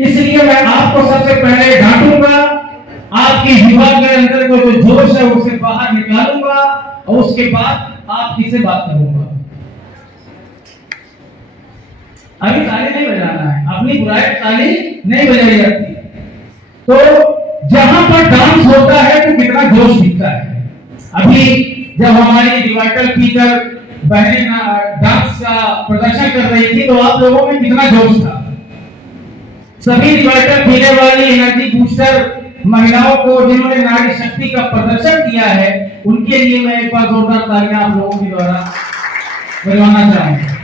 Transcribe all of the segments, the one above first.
इसलिए मैं आपको सबसे पहले डांटूंगा, आपकी युवा के अंदर को जो जोश है उसे बाहर निकालूंगा और उसके बाद आपकी से बात करूंगा। अभी ताली नहीं बजाना है, अपनी बुराई ताली नहीं बजाई जाती। तो जहां पर डांस होता है तो कितना जोश दिखता है। अभी जब हमारी डिवाइटल टीचर बहनें डांस का प्रदर्शन कर रही थी तो आप लोगों में कितना जोश था। सभी डिवाइटल पीने वाली एनर्जी बूस्टर महिलाओं को जिन्होंने नारी शक्ति का प्रदर्शन किया है उनके लिए मैं एक बार जोरदार तालियां आप लोगों के द्वारा बजवाना चाहूंगा।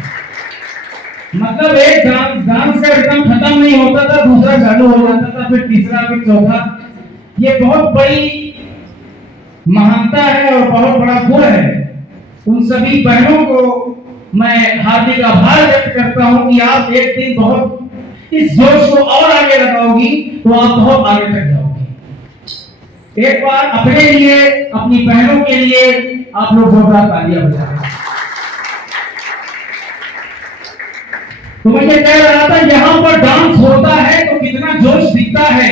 मतलब एक डांस का रिदम खत्म नहीं होता था, दूसरा चालू हो जाता था, फिर तीसरा, फिर चौथा। ये बहुत बड़ी महानता है और बहुत बड़ा गुण है। उन सभी बहनों को मैं हार्दिक आभार व्यक्त करता हूं कि आप एक दिन बहुत इस जोश को और आगे लगाओगी तो आप बहुत आगे तक जाओगी। एक बार अपने लिए, अपनी बहनों के लिए आप लोग जोरदार तालियां बजाएं। तो मैं ये कह रहा था, यहां पर डांस होता है तो कितना जोश दिखता है।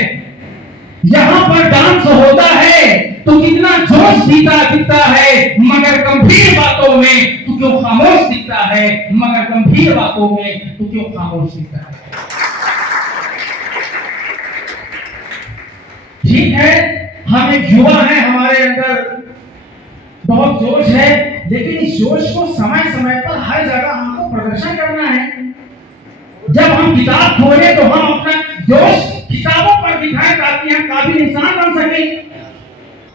यहां पर डांस होता है तो कितना जोश दिखता है, मगर गंभीर बातों में तू क्यों खामोश दिखता है, मगर गंभीर बातों में तू क्यों खामोश दिखता है। ठीक है, हम एक युवा हैं, हमारे अंदर बहुत जोश है, लेकिन इस जोश को समय समय पर हर जगह हमको प्रदर्शन करना है। जब हम किताब खोलें तो हम अपना जोश किताबों पर दिखाएं ताकि हम काबिल इंसान बन सके।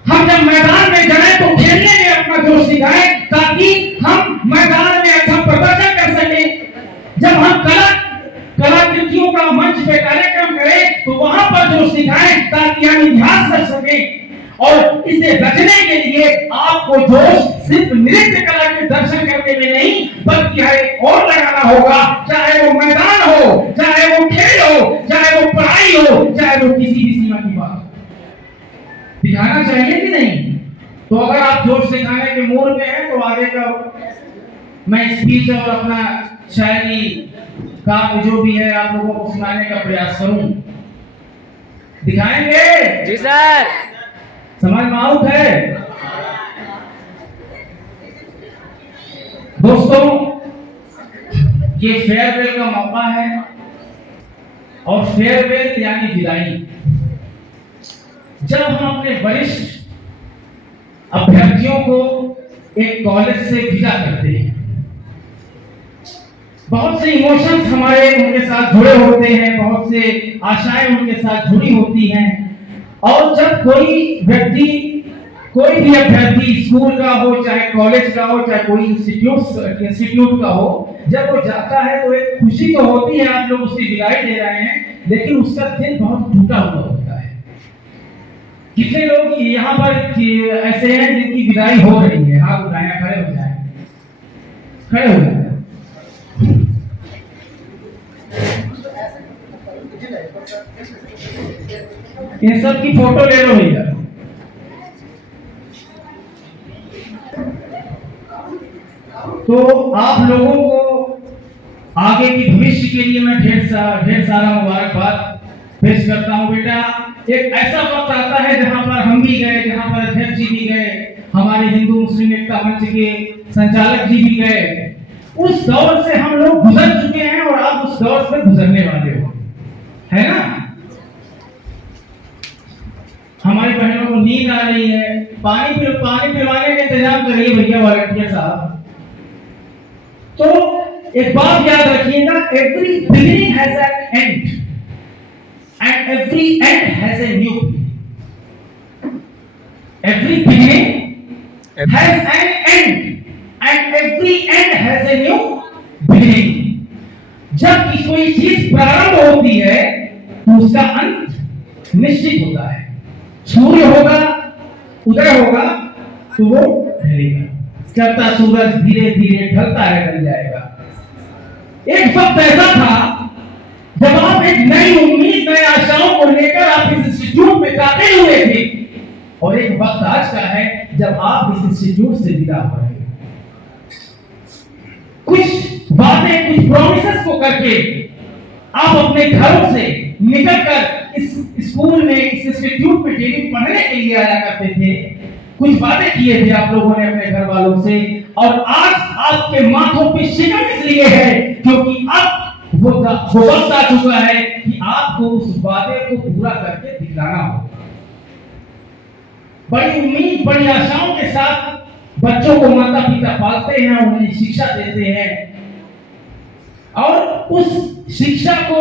हम जब मैदान में जाएं तो खेलने में अपना जोश दिखाएं ताकि हम मैदान में अच्छा प्रदर्शन कर सके। जब हम कलाकृतियों का मंच पे कार्यक्रम करें तो वहां पर जोश दिखाएं ताकि हम इतिहास रच सकें। और इसे रचने के लिए आपको जोश सिर्फ नृत्य कला के दर्शन करने में नहीं बल्कि एक और लगाना होगा, चाहे वो मैदान हो, चाहे वो खेल हो, चाहे वो पढ़ाई हो, चाहे वो किसी भी सीमा की बात हो, दिखाना चाहिए कि नहीं। तो अगर आप जोश दिखाने के मूड में हैं तो आगे का मैं स्पीच और अपना शायरी का जो भी है आप लोगों को सुनाने का प्रयास करूं। दिखाएंगे जी सर। समझ में आउट है दोस्तों, ये फेयरवेल का मौका है और फेयरवेल यानी विदाई। जब हम अपने वरिष्ठ अभ्यर्थियों को एक कॉलेज से विदा करते हैं, बहुत से इमोशंस हमारे उनके साथ जुड़े होते हैं, बहुत से आशाएं उनके साथ जुड़ी होती हैं। और जब कोई व्यक्ति, कोई भी अभ्यर्थी स्कूल का हो, चाहे कॉलेज का हो, चाहे कोई इंस्टीट्यूट का हो, जब वो जाता है तो एक खुशी तो होती है, आप लोग उसकी विदाई दे रहे हैं, लेकिन उसका दिल बहुत टूटा हुआ होता है। कितने लोग यहाँ पर ऐसे हैं जिनकी विदाई हो रही है? हाथ उठाएं, खड़े हो जाएं, खड़े हो जाएं। इन सब की फोटो ले लो भैया। तो आप लोगों को आगे की भविष्य के लिए मैं ढेर सारा मुबारकबाद पेश करता हूं। बेटा, एक ऐसा वक्त आता है जहां पर हम भी गए, जहां पर अध्यक्ष जी भी गए, हमारे हिंदू मुस्लिम एकता मंच के संचालक जी भी गए। उस दौर से हम लोग गुजर चुके हैं और आप उस दौर से गुजरने वाले हो, है ना। हमारी बहनों को नींद आ रही है, पानी पिलवाने का इंतजाम करिए भैया वॉलंटियर साहब। तो एक बात याद रखिएगा, every beginning has an and and every and has a new beginning. Every beginning has an and and every and has a new beginning. जब कोई चीज प्रारंभ होती है तो उसका अंत निश्चित होता है। सूर्य होगा, उदय होगा तो वो ढलेगा, चढ़ता सूरज धीरे धीरे ढलता है, ढल जाएगा। एक वक्त ऐसा था जब आप एक नई उम्मीद, नई आशाओं को लेकर आप इस इंस्टीट्यूट में दाखिल हुए थे, और एक वक्त आज का है जब आप इस इंस्टीट्यूट से विदा हो रहे हैं। कुछ बातें, कुछ प्रॉमिसेस को करके आप अपने घरों से निकलकर इस स्कूल में, इस इंस्टीट्यूट में डेली पढ़ने के लिए आया करते थे, कुछ बातें किए थे आप लोगों ने अपने घर वालों से, और आज आपके माथों पे शिकन इसलिए है क्योंकि अब वो वक्त आ चुका है कि आपको उस वादे को पूरा करके दिखाना होगा। बड़ी उम्मीद, बड़ी आशाओं के साथ बच्चों को माता पिता पालते हैं, उन्हें शिक्षा देते हैं, और उस शिक्षा को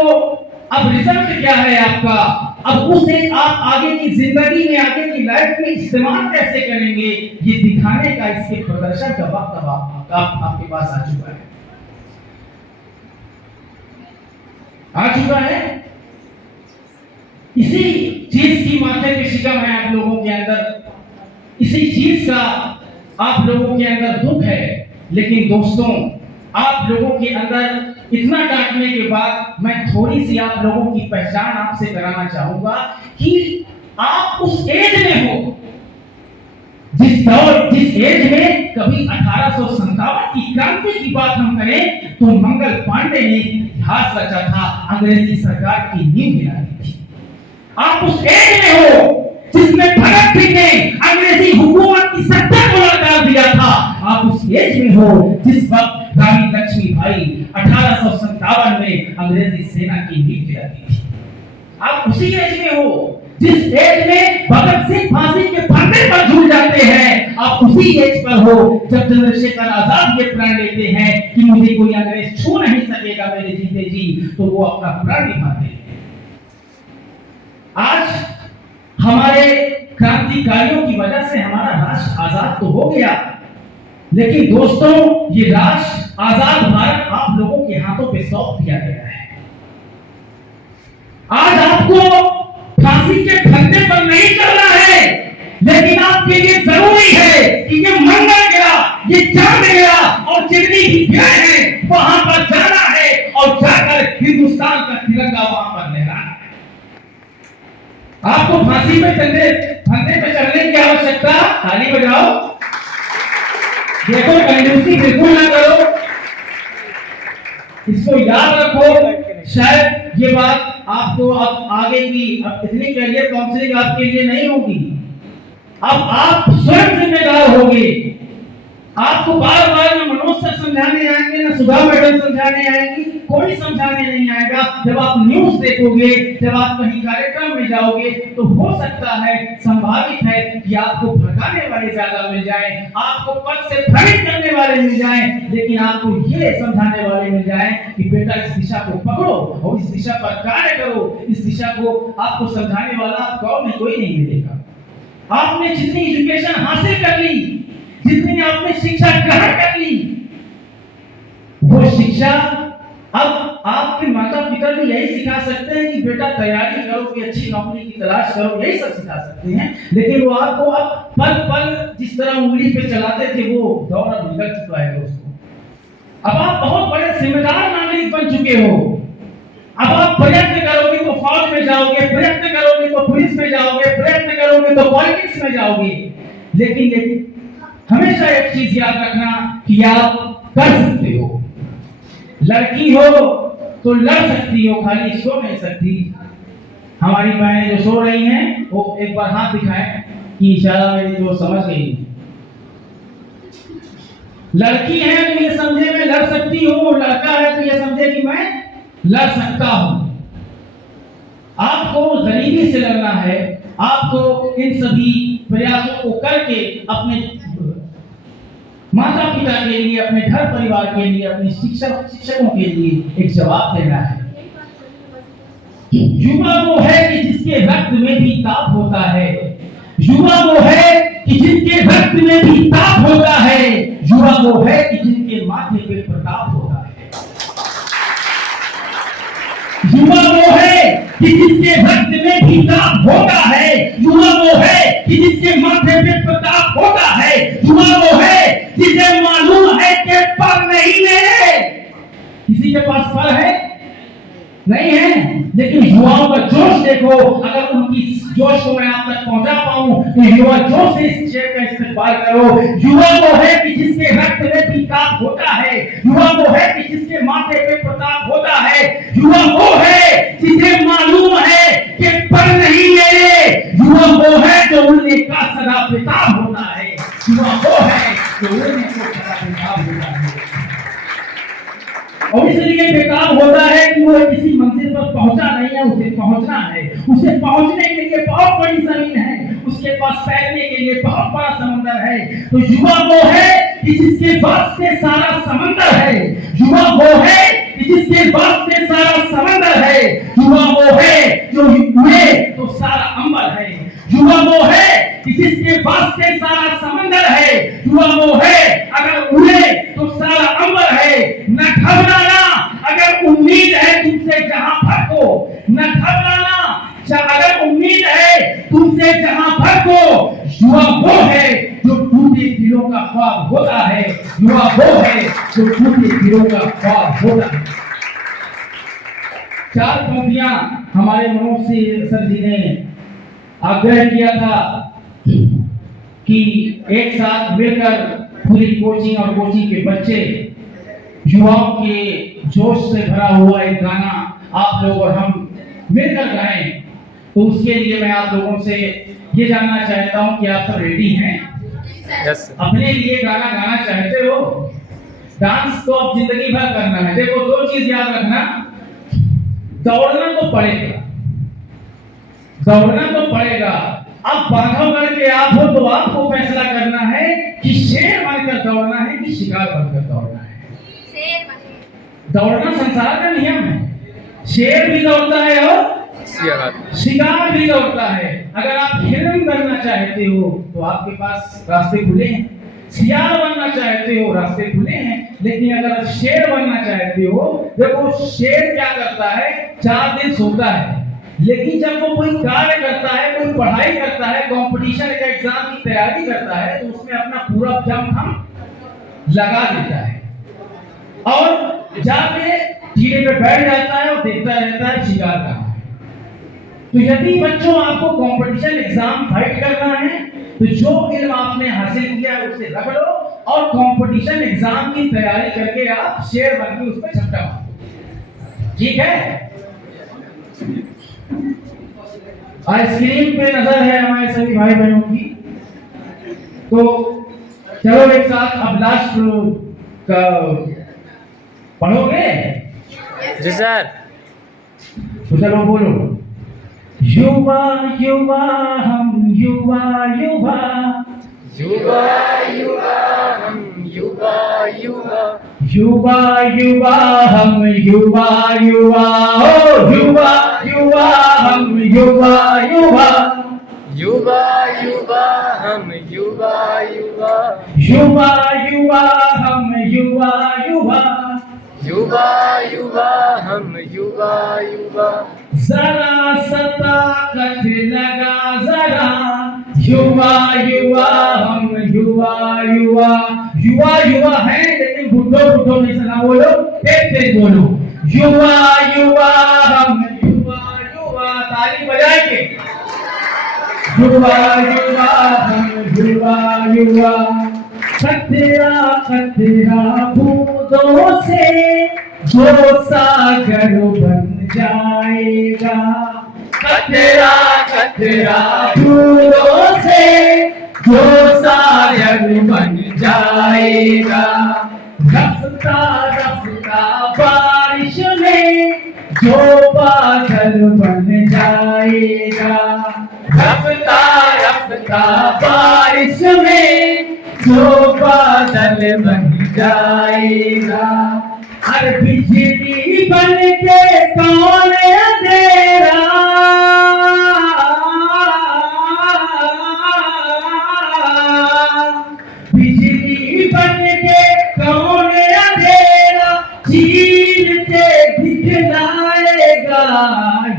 अब रिजल्ट क्या है आपका, अब उसे आप आगे की जिंदगी में, आगे की लाइफ में इस्तेमाल कैसे करेंगे, ये दिखाने का, इसके प्रदर्शन का वक्त अब आपके पास आ चुका है, इसी चीज की माथे पे शिकम है आप लोगों के अंदर, इसी चीज का आप लोगों के अंदर दुख है। लेकिन दोस्तों, आप लोगों के अंदर इतना डांटने के बाद मैं थोड़ी सी आप लोगों की पहचान आपसे कराना चाहूंगा कि आप उस एज में हो, जिस एज में कभी 1857 की क्रांति की बात हम करें तो मंगल पांडे ने इतिहास रचा था, अंग्रेजी सरकार की नींव हिला दी थी। आप उस एज में हो जिसमें भगत सिंह ने अंग्रेजी हुकूमत की सत्ता को लौटा दिया था। आप उस एज में हो जिस वक्त रानी लक्ष्मीबाई 1857 में अंग्रेजी सेना की नींव हिलाती थी। आप उसी एज में हो जिस एज में भगत सिंह फांसी के फंदे पर झूल जाते हैं। आप उसी एज पर हो जब चंद्रशेखर आजाद ये प्रण लेते हैं कि मुझे कोई अंग्रेज छू नहीं सकेगा मेरे जीते जी, तो वो अपना प्रण निभाते हैं। आज हमारे क्रांतिकारियों की वजह से हमारा राष्ट्र आजाद तो हो गया, लेकिन दोस्तों ये राष्ट्र आजाद भारत आप लोगों के हाथों पे सौंप दिया गया है। आज आपको फांसी के फंदे पर नहीं चलना है, लेकिन आपके लिए जरूरी है कि ये मंगल ग्रह, ये चांद ग्रह और जितनी भी ग्रह है वहां पर जाना है और जाकर हिंदुस्तान का तिरंगा वहां पर लहराना है। आपको फांसी पे फंदे पे चढ़ने की आवश्यकता, ताली बजाओ, देखो कंजूसी बिल्कुल ना करो, इसको याद रखो। शायद ये बात आपको अब आगे की इतनी कैरियर काउंसलिंग आपके लिए नहीं होगी, अब आप स्वयं जिम्मेदार होंगे। आपको बार बार न मनोज सर समझाने आएंगे, न सुधा मैडम समझाने आएंगी, कोई समझाने नहीं आएगा। जब आप न्यूज देखोगे, जब आप कहीं कार्यक्रम में जाओगे, तो हो सकता है, संभावित है कि आपको भड़काने वाले ज्यादा मिल जाए, आपको पद से भ्रमित करने वाले मिल जाए, लेकिन आपको ये समझाने वाले मिल जाए कि बेटा इस दिशा को पकड़ो और इस दिशा पर कार्य करो। इस दिशा को आपको समझाने वाला गांव में कोई नहीं मिलेगा। आपने जितनी एजुकेशन हासिल कर ली, जितनी आपने शिक्षा ग्रहण कर ली, वो शिक्षा अब आपके माता पिता भी यही सिखा सकते हैं कि बेटा तैयारी करो, कि अच्छी नौकरी की तलाश करो, यही सब सिखा सकते हैं। लेकिन वो आपको अब पल पल जिस तरह उंगली पे चलाते थे वो दौर अब निकल चुका है दोस्तों। अब आप बहुत बड़े जिम्मेदार नागरिक बन चुके हो। अब आप प्रयत्न करोगे तो फौज में जाओगे, प्रयत्न करोगे तो पुलिस में जाओगे, प्रयत्न करोगे तो पॉलिटिक्स में जाओगे। लेकिन हमेशा एक चीज याद रखना कि आप कर सकते हो। लड़की हो तो लड़ सकती हो, खाली सो नहीं सकती। हमारी बहनें जो सो रही हैं वो एक बार हाथ दिखाएं कि इशारा मेरी जो समझ गई। लड़की है तो ये समझे मैं लड़ सकती हूँ, लड़का है तो ये समझे कि मैं लड़ सकता हूं। आपको गरीबी से लड़ना है, आपको इन सभी प्रयासों को करके अपने माता पिता के लिए, अपने घर परिवार के लिए, अपने शिक्षकों के लिए एक जवाब देना है। युवा वो है कि जिसके रक्त में भी ताप होता है, युवा वो है कि जिनके रक्त में भी ताप होता है, युवा वो है कि जिनके माथे पे प्रताप होता है, युवा वो है कि जिसके रक्त में भी ताप होता है, युवा वो है कि जिसके माथे पे प्रताप होता है, युवा वो है जिसे मालूम है कि पर नहीं है। किसी के पास पर है? नहीं है। लेकिन युवाओं का जोश देखो, अगर उनकी जोश को मैं आप तक पहुंचा पाऊं तो युवा जोश से इस शेर का इस्तेमाल करो। युवा वो है कि जिसके रक्त में विकास होता है, युवा वो है कि जिसके माथे पे प्रताप होता है, युवा वो है जिसे मालूम है कि पर नहीं मेरे, युवा वो है जो उड़ने का सदा बेताब होता है, युवा वो है जो उड़ने को सदा बेताब होता है। और इसलिए बेताब होता है कि वो किसी मंजिल पर पहुंचा नहीं है, उसे पहुंचना है। उसे पहुंचने के लिए बहुत बड़ी जमीन है, उसके पास तैरने के लिए बहुत बड़ा समंदर है। तो युवा वो है कि जिसके पास से सारा समंदर है, युवा वो है कि जिसके पास से सारा समंदर है, युवा वो है जो उड़े तो सारा अंबर है, युवा वो है कि जिसके पास से सारा समंदर है, युवा वो है अगर उड़े तो सारा अंबर है। न घबराना अगर उम्मीद है तुमसे जहां भटको, न घबराना अगर उम्मीद है तुमसे जहां भटको, युवा वो है जो टूटे दिलों का ख्वाब होता है, युवा वो है जो टूटे दिलों का ख्वाब होता है। चार पंक्तियां हमारे मनोज सिंह सर जी ने आग्रह किया था कि एक साथ मिलकर पूरी कोचिंग और कोचिंग के बच्चे युवाओं के जोश से भरा हुआ एक गाना आप लोग और हम मिलकर गाएं। तो उसके लिए मैं आप लोगों से ये जानना चाहता हूं कि आप सब रेडी हैं? यस। अपने लिए गाना गाना चाहते हो? डांस तो अब जिंदगी भर करना है। देखो दो चीज याद रखना, दौड़ना तो पड़ेगा, दौड़ना तो पड़ेगा। अब बांधवगढ़ के आप हो तो आपको फैसला करना है कि शेर बनकर दौड़ना है कि शिकार बनकर दौड़ना है। दौड़ना संसार का नियम है, शेर भी दौड़ता है और शिकार भी दौड़ता है। अगर आप हिरण बनना चाहते हो तो आपके पास रास्ते खुले हैं, सियार बनना चाहते हो रास्ते खुले हैं। लेकिन अगर शेर बनना चाहते हो, देखो शेर क्या करता है, 4 दिन सोता है, लेकिन जब वो कोई कार्य करता है, कोई पढ़ाई करता है, कंपटीशन का एग्जाम की तैयारी करता है, तो उसमें अपना पूरा दम हम लगा देता है और जाके टीले पे बैठ जाता है और देखता रहता है शिकार कहाँ है। तो यदि बच्चों आपको कंपटीशन एग्जाम फाइट करना है तो जो इल्म आपने हासिल किया है उसे रख लो और कंपटीशन एग्जाम की तैयारी करके आप शेर बन के उसमें झपटा मारो। ठीक है? आइसक्रीम पे नजर है हमारे सभी भाई बहनों की। तो चलो एक साथ अब लास्ट का पढ़ोगे? जी सर। तो चलो बोलो, युवा युवा हम युवा युवा, युवा युवा हम युवा युवा, युवा युवा हम युवा युवा, ओ युवा युवा हम युवा युवा, युवा युवा हम युवा युवा, युवा युवा हम युवा युवा, युवा युवा हम युवा युवा, जरा सताकत लगा जरा, युवा युवा हम युवा युवा। युवा युवा है लेकिन बुड्ढो बुड्ढो नहीं सुना, बोलो तेज बोलो, युवा युवा हम युवा युवा, ताली बजाए के, युवा युवा हम युवा युवा। कतरा कतरा बूंदों से जो सागर बन जाएगा, कतरा कतरा बूंदों से जो सागर बन जाएगा, रफ्ता रफ्ता बारिश में जो बादल बन जाएगा, रफ्ता रफ्ता बारिश में जो बादल बन जाएगा। हर बिजली बन के कौन अंधेरा, बिजली बन के कौन अंधेरा चीर के दिखलाएगा,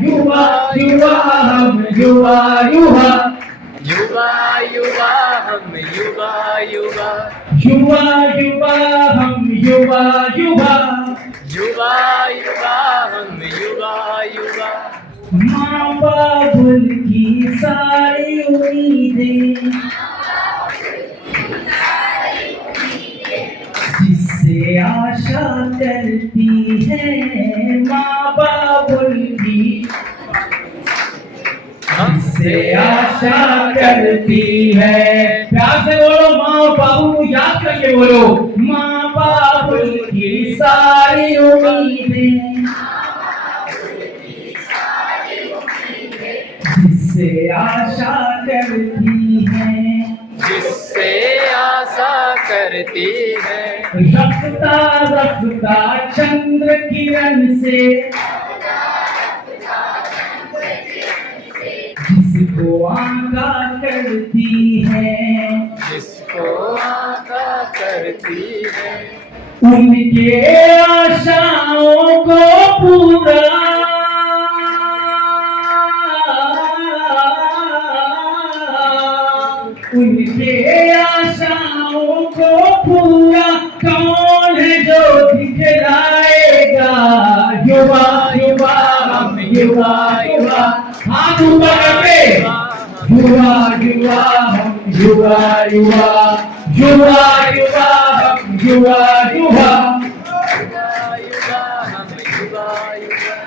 युवा युवा हम युवा युवा, युवा युवा हम युवा युवा, युवा युवा हम युवा युवा, युवा युवा हम युवा युवा माँ बाबुल की सारी उम्मीदें जिससे आशा करती है माँ बाबुल की जिससे आशा करती है। प्यार से बोलो, माँ बाबू को याद करके बोलो, माँ बाबुल की सारी उम्मीदें जिससे आशा करती है जिससे आशा करती है। रफ्ता रफ्ता चंद्र किरण से जिसको आका करती है जिसको आका करती है। उनके आशाओं को पूरा उनके आशाओं को पूरा कौन है जो दिखलाएगा। युवा युवा हम युवा युवा, हाथ ऊपर करके युवा युवा हम युवा युवा युवा युवा हम युवा युवा।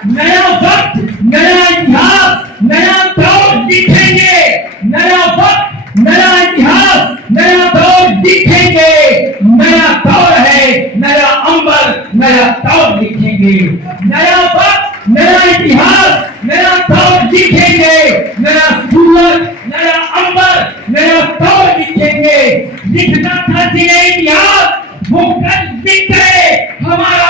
नया वक्त नया इतिहास नया दौर लिखेंगे। नया वक्त नया इतिहास नया दौर लिखेंगे। नया दौर है नया अंबर नया दौर लिखेंगे। नया वक्त नया इतिहास नया दौर लिखेंगे। नया सूरज नया अंबर नया दौर लिखेंगे। लिखना था जिन्हें इतिहास वो कल लिख गए। हमारा